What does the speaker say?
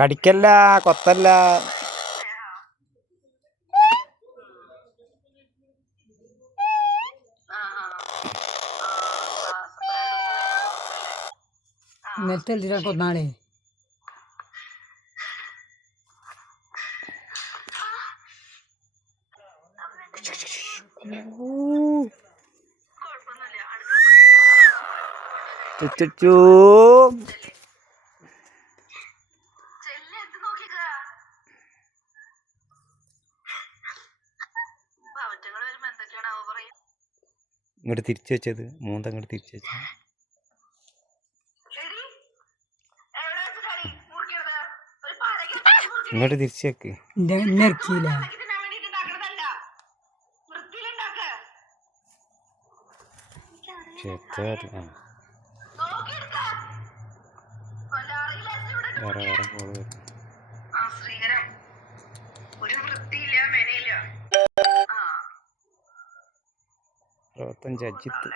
കടിക്കല്ല, കൊത്തല്ല. നെറ്റെഴുതിട്ടാ കൊന്നാളേ. ചുച്ചു ഇങ്ങോട്ട് തിരിച്ചു വെച്ചത്, മൂന്തങ്ങോട്ട് തിരിച്ചു വെച്ചത്. ഇങ്ങോട്ട് തിരിച്ചു വെക്ക്. ഇറക്കിയില്ല. വേറെ വേറെ കോള് വരും. 25 അജിത്ത്.